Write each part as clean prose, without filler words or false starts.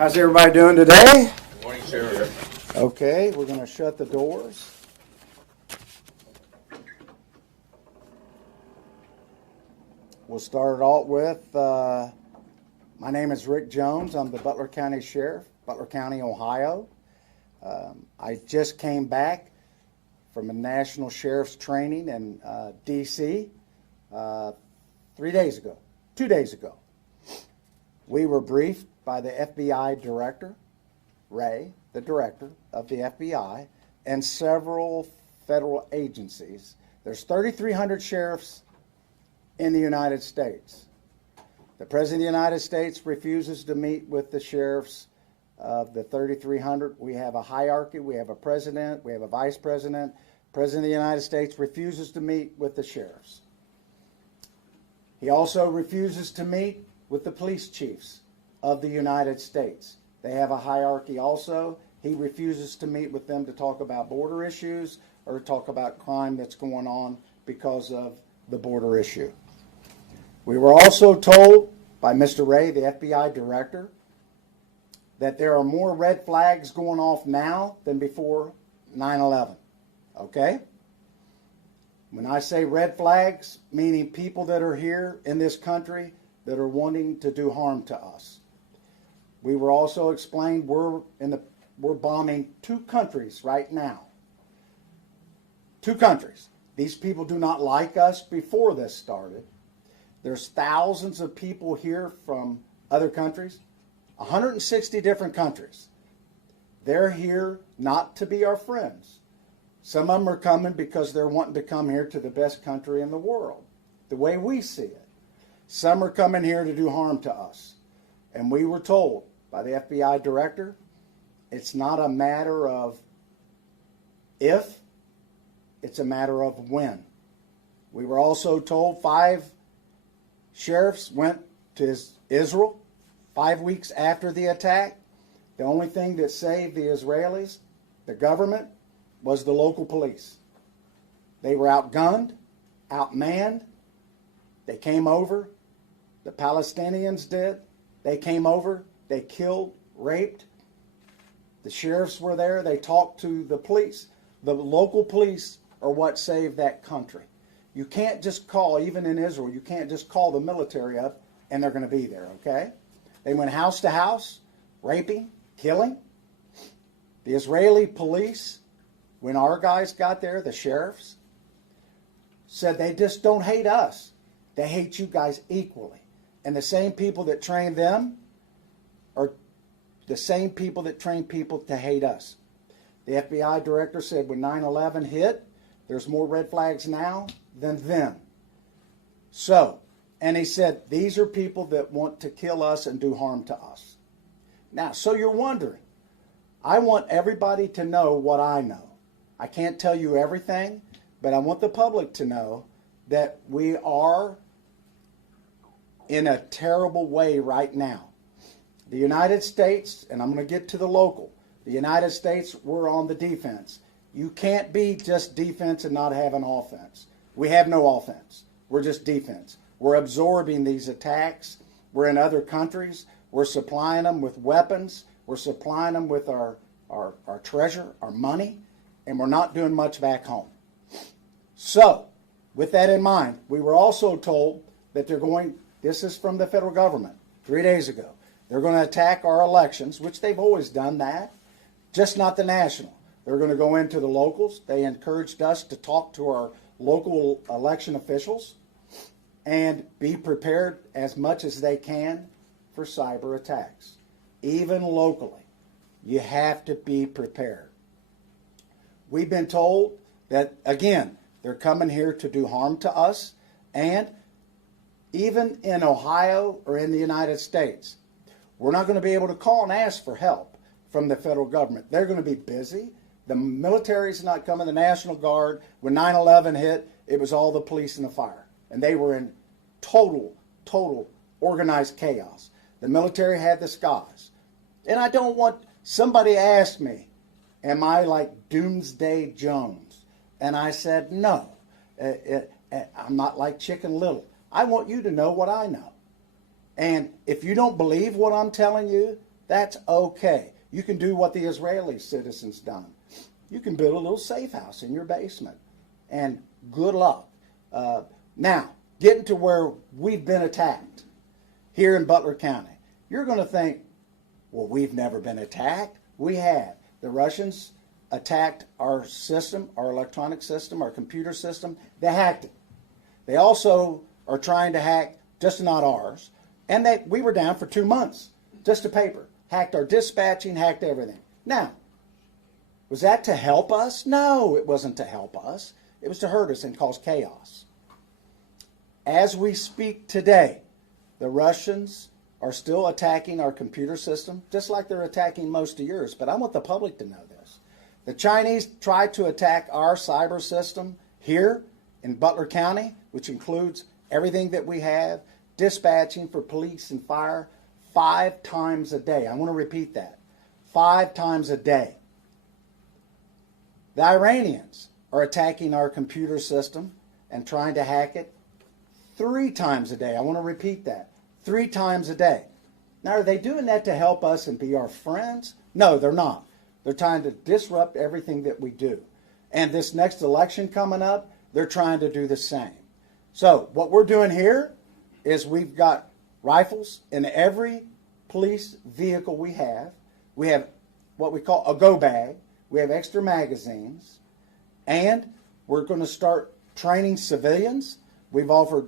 How's everybody doing today? Good morning, Sheriff. Okay, we're going to shut the doors. We'll start it all with, my name is Rick Jones. I'm the Butler County Sheriff, Butler County, Ohio. I just came back from a National Sheriff's Training in D.C. 2 days ago. We were briefed by the FBI Director, Wray, the Director of the FBI, and several federal agencies. There's 3,300 sheriffs in the United States. The President of the United States refuses to meet with the sheriffs of the 3,300. We have a hierarchy. We have a president. We have a vice president. President of the United States refuses to meet with the sheriffs. He also refuses to meet with the police chiefs of the United States. They have a hierarchy also. He refuses to meet with them to talk about border issues or talk about crime that's going on because of the border issue. We were also told by Mr. Wray, the FBI Director, that there are more red flags going off now than before 9/11. Okay? When I say red flags, meaning people that are here in this country that are wanting to do harm to us. We were also explained we're bombing 2 countries right now. 2 countries. These people do not like us before this started. There's thousands of people here from other countries, 160 different countries. They're here not to be our friends. Some of them are coming because they're wanting to come here to the best country in the world, the way we see it. Some are coming here to do harm to us. And we were told by the FBI Director, it's not a matter of if, it's a matter of when. We were also told 5 sheriffs went to Israel 5 weeks after the attack. The only thing that saved the Israelis, the government, was the local police. They were outgunned, outmanned. They came over. The Palestinians did. They came over. They killed, raped. The sheriffs were there. They talked to the police. The local police are what saved that country. You can't just call, even in Israel, you can't just call the military up and they're going to be there, okay? They went house to house, raping, killing. The Israeli police, when our guys got there, the sheriffs, said they just don't hate us. They hate you guys equally. And the same people that train them are the same people that train people to hate us. The FBI Director said when 9/11 hit, there's more red flags now than then. So, and he said, these are people that want to kill us and do harm to us. Now, so you're wondering, I want everybody to know what I know. I can't tell you everything, but I want the public to know that we are in a terrible way right now. The United States, and I'm going to get to the local, the United States, we're on the defense. You can't be just defense and not have an offense. We have no offense. We're just defense. We're absorbing these attacks. We're in other countries. We're supplying them with weapons. We're supplying them with our treasure, our money, and we're not doing much back home. So, with that in mind, we were also told that they're going, this is from the federal government 3 days ago, they're going to attack our elections, which they've always done that, just not the national. They're going to go into the locals. They encouraged us to talk to our local election officials and be prepared as much as they can for cyber attacks. Even locally, you have to be prepared. We've been told that, again, they're coming here to do harm to us, and even in Ohio or in the United States, we're not going to be able to call and ask for help from the federal government. They're going to be busy. The military's not coming, the National Guard. When 9/11 hit, it was all the police and the fire. And they were in total organized chaos. The military had the skies. And I don't want, somebody asked me, am I like Doomsday Jones? And I said, no, I'm not like Chicken Little. I want you to know what I know. And if you don't believe what I'm telling you, That's okay. You can do what the Israeli citizens done. You can build a little safe house in your basement, and good luck. Now, getting to where we've been attacked here in Butler County, you're going to think, well, we've never been attacked. We have. The Russians attacked our system, our electronic system, our computer system. They hacked it. They also are trying to hack, just not ours, and we were down for 2 months, just a paper. Hacked our dispatching, hacked everything. Now, was that to help us? No, it wasn't to help us. It was to hurt us and cause chaos. As we speak today, the Russians are still attacking our computer system, just like they're attacking most of yours. But I want the public to know this. The Chinese tried to attack our cyber system here in Butler County, which includes everything that we have, dispatching for police and fire, 5 times a day. I want to repeat that. 5 times a day. The Iranians are attacking our computer system and trying to hack it 3 times a day. I want to repeat that. 3 times a day. Now, are they doing that to help us and be our friends? No, they're not. They're trying to disrupt everything that we do. And this next election coming up, they're trying to do the same. So what we're doing here is we've got rifles in every police vehicle we have. We have what we call a go bag. We have extra magazines. And we're going to start training civilians. We've offered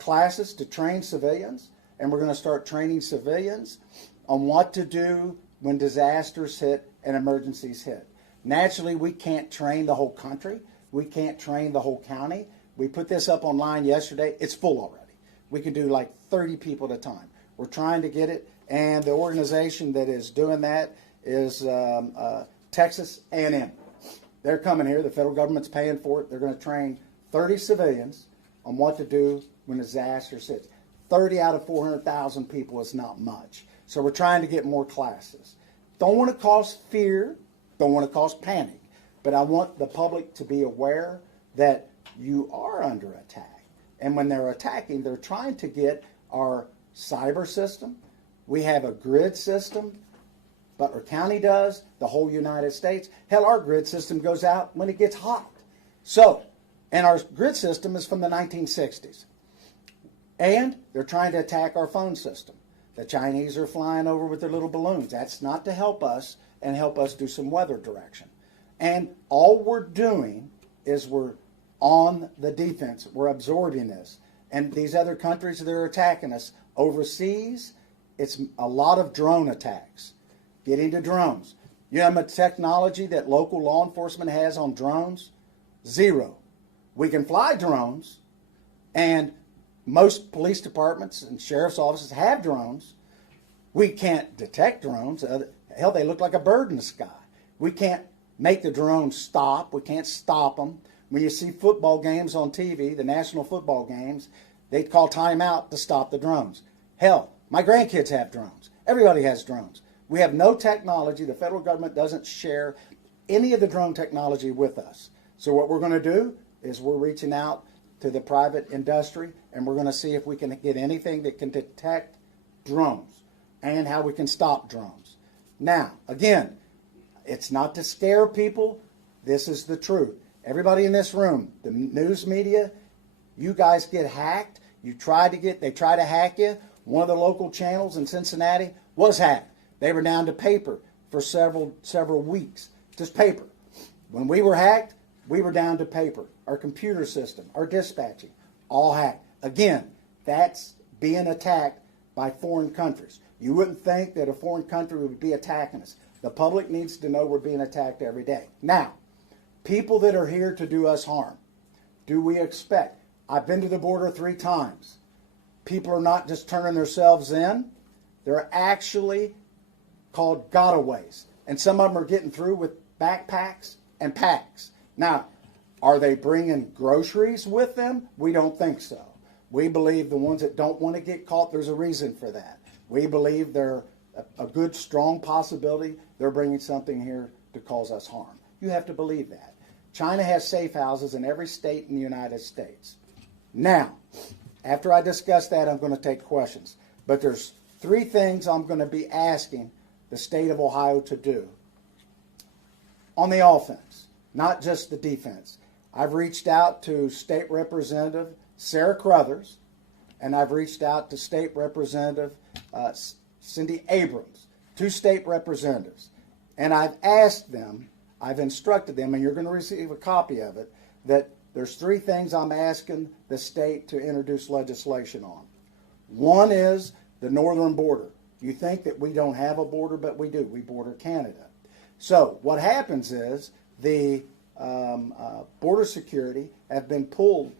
classes to train civilians. And we're going to start training civilians on what to do when disasters hit and emergencies hit. Naturally, we can't train the whole country. We can't train the whole county. We put this up online yesterday. It's full already. We can do like 30 people at a time. We're trying to get it, and the organization that is doing that is Texas A&M. They're coming here. The federal government's paying for it. They're going to train 30 civilians on what to do when disasters hit. 30 out of 400,000 people is not much. So we're trying to get more classes. Don't want to cause fear. Don't want to cause panic. But I want the public to be aware that you are under attack. And when they're attacking, they're trying to get our cyber system. We have a grid system. Butler County does. The whole United States. Hell, our grid system goes out when it gets hot. So, and our grid system is from the 1960s. And they're trying to attack our phone system. The Chinese are flying over with their little balloons. That's not to help us and help us do some weather direction. And all we're doing is we're on the defense. We're absorbing this. And these other countries that are attacking us overseas, it's a lot of drone attacks. Getting to drones. You know how much technology that local law enforcement has on drones? 0. We can fly drones, and most police departments and sheriff's offices have drones. We can't detect drones. Hell, they look like a bird in the sky. We can't make the drones stop. We can't stop them. When you see football games on TV, the national football games, they call timeout to stop the drones. Hell, my grandkids have drones. Everybody has drones. We have no technology. The federal government doesn't share any of the drone technology with us. So what we're going to do is we're reaching out to the private industry, and we're going to see if we can get anything that can detect drones and how we can stop drones. Now, again, it's not to scare people. This is the truth. Everybody in this room, the news media, you guys get hacked. They try to hack you. One of the local channels in Cincinnati was hacked. They were down to paper for several weeks, just paper. When we were hacked, we were down to paper. Our computer system, our dispatching, all hacked. Again, that's being attacked by foreign countries. You wouldn't think that a foreign country would be attacking us. The public needs to know we're being attacked every day. Now, people that are here to do us harm, do we expect? I've been to the border 3 times. People are not just turning themselves in. They're actually called gotaways. And some of them are getting through with backpacks and packs. Now, are they bringing groceries with them? We don't think so. We believe the ones that don't want to get caught, there's a reason for that. We believe they're a good, strong possibility they're bringing something here to cause us harm. You have to believe that. China has safe houses in every state in the United States. Now, after I discuss that, I'm going to take questions. But there's 3 things I'm going to be asking the state of Ohio to do on the offense, not just the defense. I've reached out to State Representative Sarah Crothers, and I've reached out to State Representative Cindy Abrams, two state representatives. And I've asked them, I've instructed them, and you're going to receive a copy of it, that there's three things I'm asking the state to introduce legislation on. One is the northern border. You think that we don't have a border, but we do. We border Canada. So what happens is the border security have been pulled,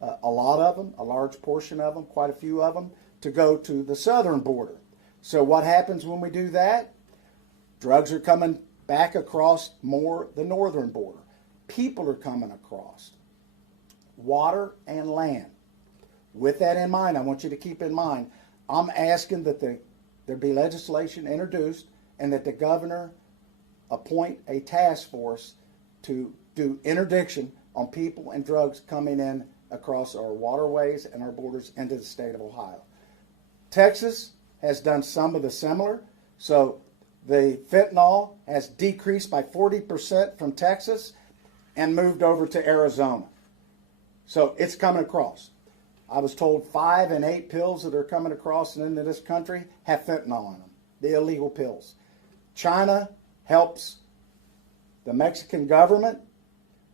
a lot of them, a large portion of them, quite a few of them, to go to the southern border. So what happens when we do that? Drugs are coming back across more the northern border. People are coming across. Water and land. With that in mind, I want you to keep in mind, I'm asking that there be legislation introduced and that the governor appoint a task force to do interdiction on people and drugs coming in across our waterways and our borders into the state of Ohio. Texas has done some of the similar. So the fentanyl has decreased by 40% from Texas and moved over to Arizona. So it's coming across. I was told 5 and 8 pills that are coming across and into this country have fentanyl in them, the illegal pills. China helps the Mexican government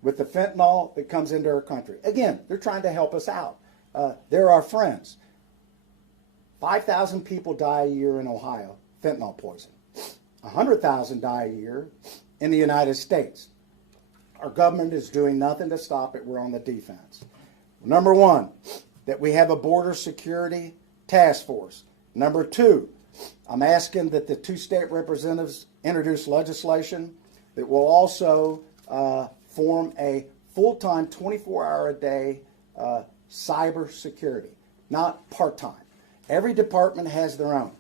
with the fentanyl that comes into our country. Again, they're trying to help us out. They're our friends. 5,000 people die a year in Ohio, fentanyl poison. 100,000 die a year in the United States. Our government is doing nothing to stop it. We're on the defense. Number one, that we have a border security task force. Number two, I'm asking that the two state representatives introduce legislation that will also form a full-time, 24-hour-a-day cyber security, not part-time. Every department has their own.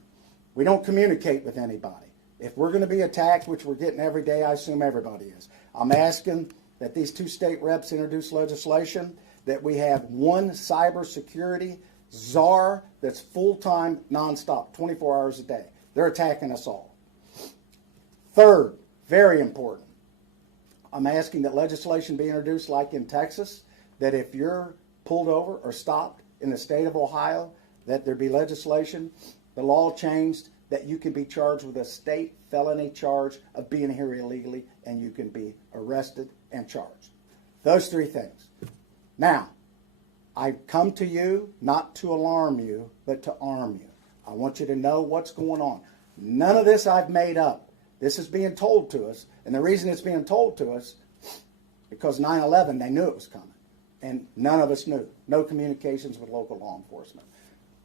We don't communicate with anybody. If we're going to be attacked, which we're getting every day, I assume everybody is. I'm asking that these two state reps introduce legislation that we have one cybersecurity czar that's full-time, nonstop, 24 hours a day. They're attacking us all. Third, very important, I'm asking that legislation be introduced like in Texas, that if you're pulled over or stopped in the state of Ohio, that there be legislation, the law changed, that you can be charged with a state felony charge of being here illegally, and you can be arrested and charged. Those three things. Now, I come to you not to alarm you, but to arm you. I want you to know what's going on. None of this I've made up. This is being told to us, and the reason it's being told to us, because 9/11, they knew it was coming, and none of us knew. No communications with local law enforcement.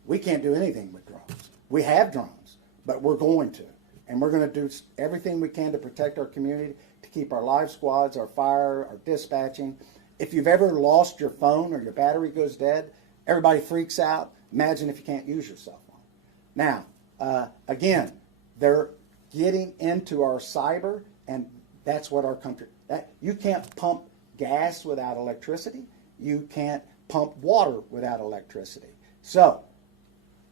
We can't do anything with drones. We have drones, but we're going to. And we're going to do everything we can to protect our community, to keep our live squads, our fire, our dispatching. If you've ever lost your phone or your battery goes dead, everybody freaks out. Imagine if you can't use your cell phone. Now, again, they're getting into our cyber, and that's what our country, you can't pump gas without electricity. You can't pump water without electricity. So,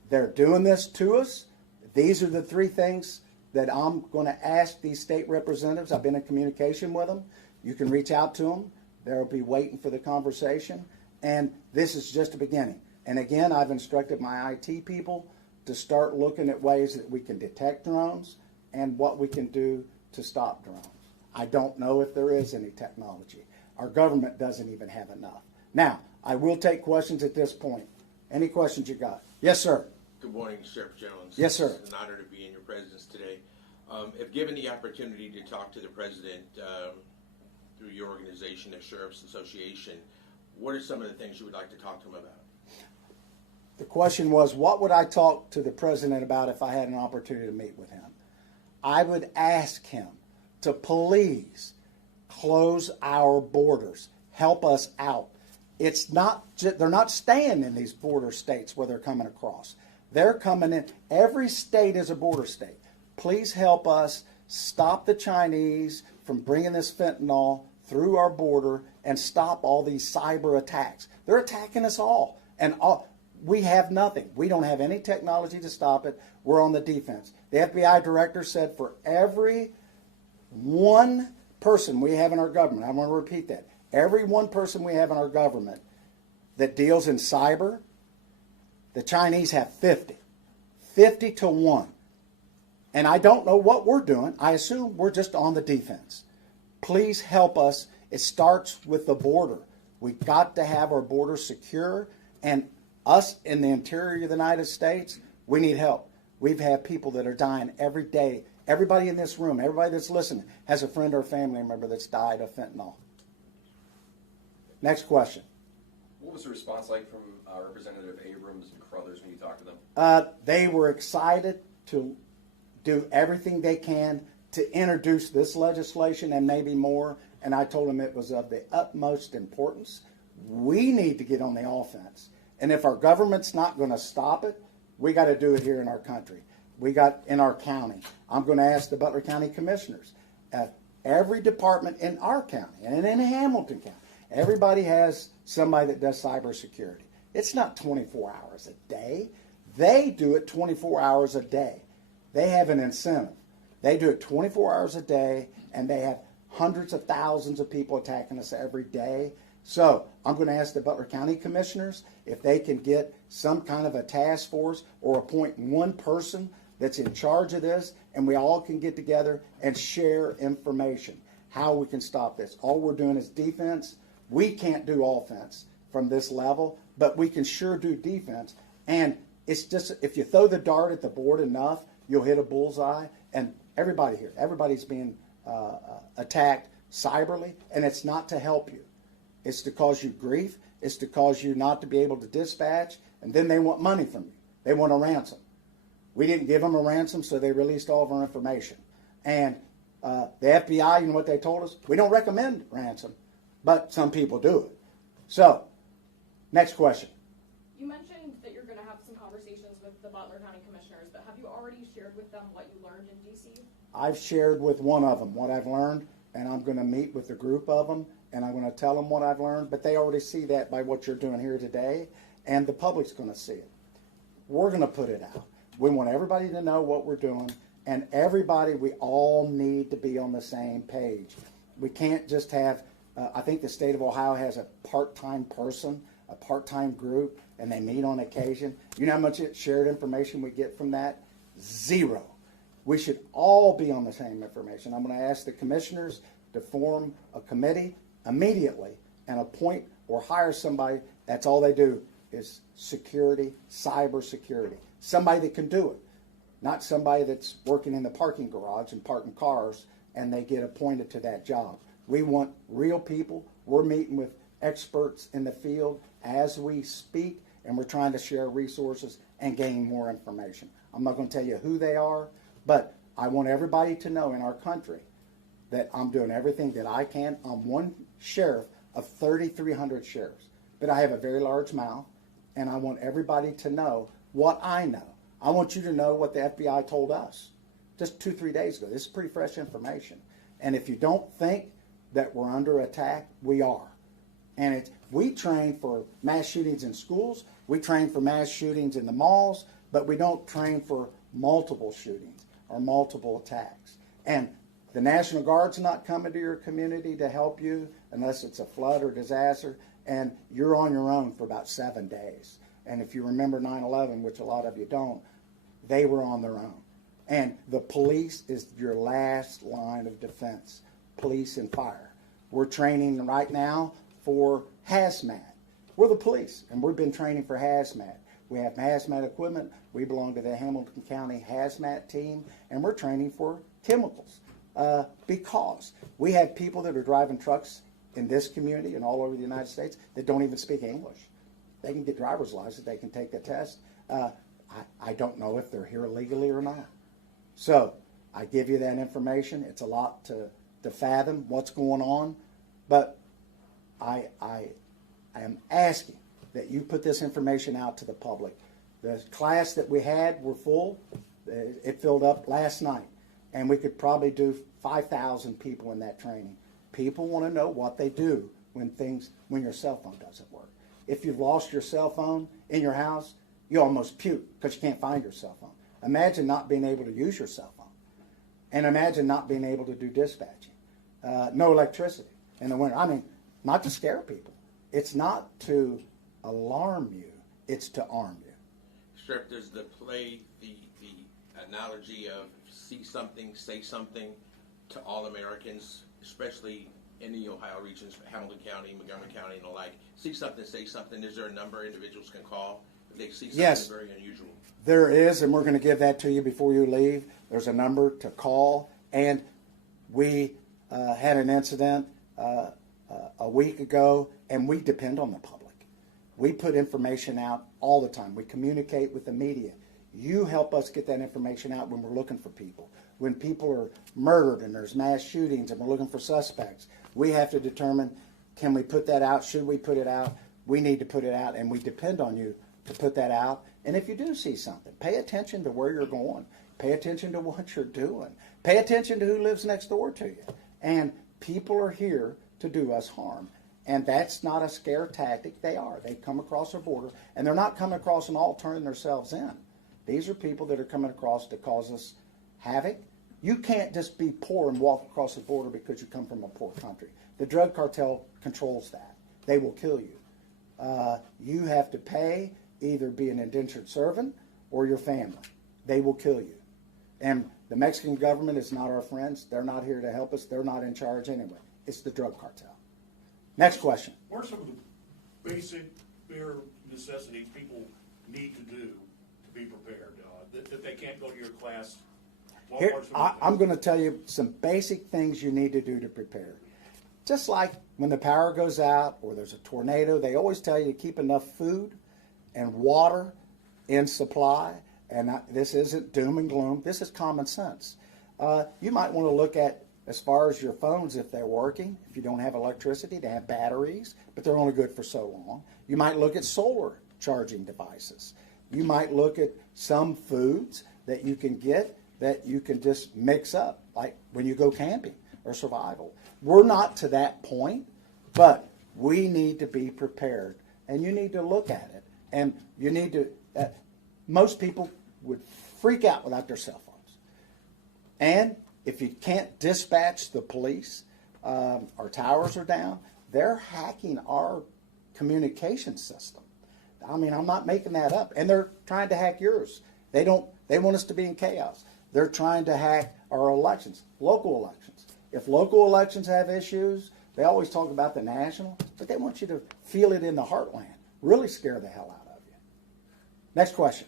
they're doing this to us. These are the three things that I'm going to ask these state representatives. I've been in communication with them. You can reach out to them. They'll be waiting for the conversation. And this is just a beginning. And again, I've instructed my IT people to start looking at ways that we can detect drones and what we can do to stop drones. I don't know if there is any technology. Our government doesn't even have enough. Now, I will take questions at this point. Any questions you got? Yes, sir. Good morning, Sheriff Jones. Yes, sir. It's an honor to be in your presence today. If given the opportunity to talk to the president through your organization, the Sheriff's Association, what are some of the things you would like to talk to him about? The question was, what would I talk to the president about if I had an opportunity to meet with him? I would ask him to please close our borders, help us out. It's not, they're not staying in these border states where they're coming across. They're coming in. Every state is a border state. Please help us stop the Chinese from bringing this fentanyl through our border and stop all these cyber attacks. They're attacking us all. And We have nothing. We don't have any technology to stop it. We're on the defense. The FBI director said for every one person we have in our government, I want to repeat that, every one person we have in our government that deals in cyber, the Chinese have 50. 50 to 1. And I don't know what we're doing. I assume we're just on the defense. Please help us. It starts with the border. We've got to have our border secure, and us in the interior of the United States, we need help. We've had people that are dying every day. Everybody in this room, everybody that's listening, has a friend or a family member that's died of fentanyl. Next question. What was the response like from Representative Abrams and Crothers when you talked to them? They were excited to do everything they can to introduce this legislation and maybe more. And I told them it was of the utmost importance. We need to get on the offense. And if our government's not going to stop it, we got to do it here in our country. We got in our county. I'm going to ask the Butler County Commissioners. Every department in our county and in Hamilton County, everybody has somebody that does cybersecurity. It's not 24 hours a day. They do it 24 hours a day. They have an incentive. They do it 24 hours a day, and they have hundreds of thousands of people attacking us every day. So I'm going to ask the Butler County Commissioners if they can get some kind of a task force or appoint one person that's in charge of this, and we all can get together and share information, how we can stop this. All we're doing is defense. We can't do offense from this level, but we can sure do defense. And it's just, if you throw the dart at the board enough, you'll hit a bullseye. And everybody here, everybody's being attacked cyberly, and it's not to help you. It's to cause you grief. It's to cause you not to be able to dispatch, and then they want money from you. They want a ransom. We didn't give them a ransom, so they released all of our information. And the FBI, you know what they told us? We don't recommend ransom, but some people do it. So, next question. You mentioned that you're going to have some conversations with the Butler County Commissioners, but have you already shared with them what you learned in D.C.? I've shared with one of them what I've learned, and I'm going to meet with a group of them, and I'm going to tell them what I've learned, but they already see that by what you're doing here today, and the public's going to see it. We're going to put it out. We want everybody to know what we're doing, and everybody, we all need to be on the same page. We can't just have, I think the state of Ohio has a part-time person, a part-time group, and they meet on occasion. You know how much shared information we get from that? Zero. We should all be on the same information. I'm going to ask the commissioners to form a committee immediately and appoint or hire somebody. That's all they do is security, cyber security. Somebody that can do it. Not somebody that's working in the parking garage and parking cars and they get appointed to that job. We want real people. We're meeting with experts in the field as we speak, and we're trying to share resources and gain more information. I'm not going to tell you who they are, but I want everybody to know in our country that I'm doing everything that I can. I'm one sheriff of 3,300 sheriffs, but I have a very large mouth, and I want everybody to know what I know. I want you to know what the FBI told us just 2-3 days ago. This is pretty fresh information. And if you don't think that we're under attack, we are. And we train for mass shootings in schools, we train for mass shootings in the malls, but we don't train for multiple shootings or multiple attacks. And the National Guard's not coming to your community to help you unless it's a flood or disaster, and you're on your own for about 7 days. And if you remember 9/11, which a lot of you don't, they were on their own. And the police is your last line of defense, police and fire. We're training right now for hazmat. We're the police, and we've been training for hazmat. We have hazmat equipment. We belong to the Hamilton County hazmat team, and we're training for chemicals because we have people that are driving trucks in this community and all over the United States that don't even speak English. They can get driver's license. They can take the test. I don't know if they're here illegally or not. So I give you that information. It's a lot to fathom what's going on, but I am asking that you put this information out to the public. The class that we had were full. It filled up last night, and we could probably do 5,000 people in that training. People want to know what they do when your cell phone doesn't work. if you've lost your cell phone in your house, you almost puke because you can't find your cell phone. Imagine not being able to use your cell phone. And imagine not being able to do dispatching. No electricity in the winter. I mean, not to scare people. It's not to alarm you. It's to arm you. Sheriff, does the analogy of see something, say something to all Americans, especially in the Ohio regions, Hamilton County, Montgomery County, and the like, see something, say something? Is there a number individuals can call if they see something Yes. very unusual? There is, and we're going to give that to you before you leave. There's a number to call, and we had an incident a week ago, and we depend on the public. We put information out all the time. We communicate with the media. You help us get that information out when we're looking for people. When people are murdered and there's mass shootings and we're looking for suspects, we have to determine, can we put that out? Should we put it out? We need to put it out, and we depend on you to put that out. And if you do see something, pay attention to where you're going. Pay attention to what you're doing. Pay attention to who lives next door to you. And people are here to do us harm. And that's not a scare tactic. They are. They come across our border, and they're not coming across and all turning themselves in. These are people that are coming across to cause us havoc. You can't just be poor and walk across the border because you come from a poor country. The drug cartel controls that. They will kill you. You have to pay, either be an indentured servant or your family. They will kill you. And the Mexican government is not our friends. They're not here to help us. They're not in charge anyway. It's the drug cartel. Next question. What are some of the basic, bare necessities people need to do to be prepared? That they can't go to your class? Here, I'm going to tell you some basic things you need to do to prepare. Just like when the power goes out or there's a tornado, they always tell you to keep enough food and water in supply. And this isn't doom and gloom. This is common sense. You might want to look at, as far as your phones, if they're working. If you don't have electricity, they have batteries, but they're only good for so long. You might look at solar charging devices. You might look at some foods that you can get that you can just mix up, like when you go camping or survival. We're not to that point, but we need to be prepared, and you need to look at it. And you need to, most people would freak out without their cell phones. And if you can't dispatch the police, our towers are down, they're hacking our communication system. I mean, I'm not making that up. And they're trying to hack yours. They want us to be in chaos. They're trying to hack our elections, local elections. If local elections have issues, they always talk about the national, but they want you to feel it in the heartland. Really scare the hell out of you. Next question.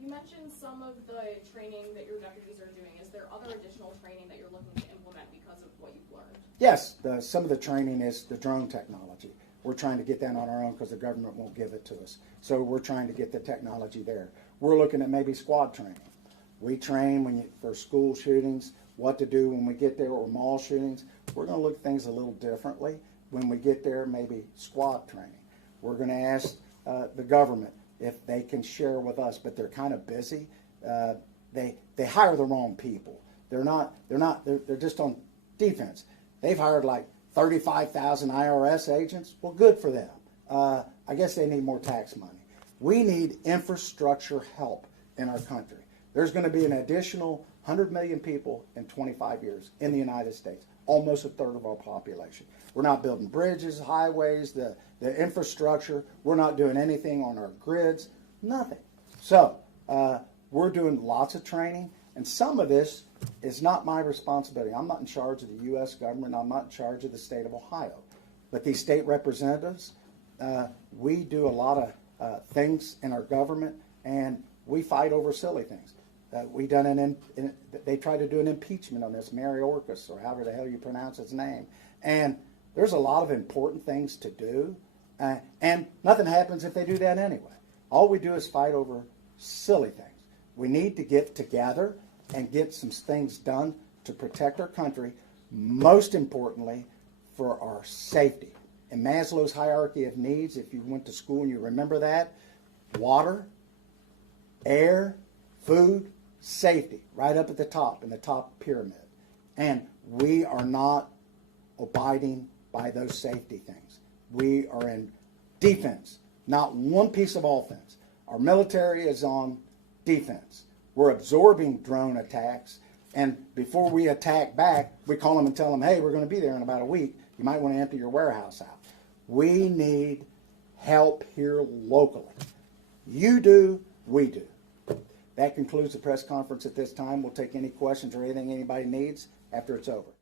You mentioned some of the training that your deputies are doing. Is there other additional training that you're looking to implement because of what you've learned? Yes, some of the training is the drone technology. We're trying to get that on our own because the government won't give it to us. So we're trying to get the technology there. We're looking at maybe squad training. We train for school shootings, what to do when we get there, or mall shootings. We're going to look at things a little differently when we get there, maybe squad training. We're going to ask the government if they can share with us, but they're kind of busy. They hire the wrong people. They're just on defense. They've hired like 35,000 IRS agents. Well, good for them. I guess they need more tax money. We need infrastructure help in our country. There's going to be an additional 100 million people in 25 years in the United States, almost a third of our population. We're not building bridges, highways, the infrastructure. We're not doing anything on our grids, nothing. So we're doing lots of training, and some of this is not my responsibility. I'm not in charge of the U.S. government. I'm not in charge of the state of Ohio. But these state representatives, we do a lot of things in our government, and we fight over silly things. They tried to do an impeachment on this Mayorkas, or however the hell you pronounce his name. And there's a lot of important things to do, and nothing happens if they do that anyway. All we do is fight over silly things. We need to get together and get some things done to protect our country, most importantly, for our safety. In Maslow's hierarchy of needs, if you went to school and you remember that, water, air, food, safety, right up at the top, in the top pyramid. And we are not abiding by those safety things. We are in defense, not one piece of offense. Our military is on defense. We're absorbing drone attacks, and before we attack back, we call them and tell them, hey, we're going to be there in about a week. You might want to empty your warehouse out. We need help here locally. You do, we do. That concludes the press conference at this time. We'll take any questions or anything anybody needs after it's over.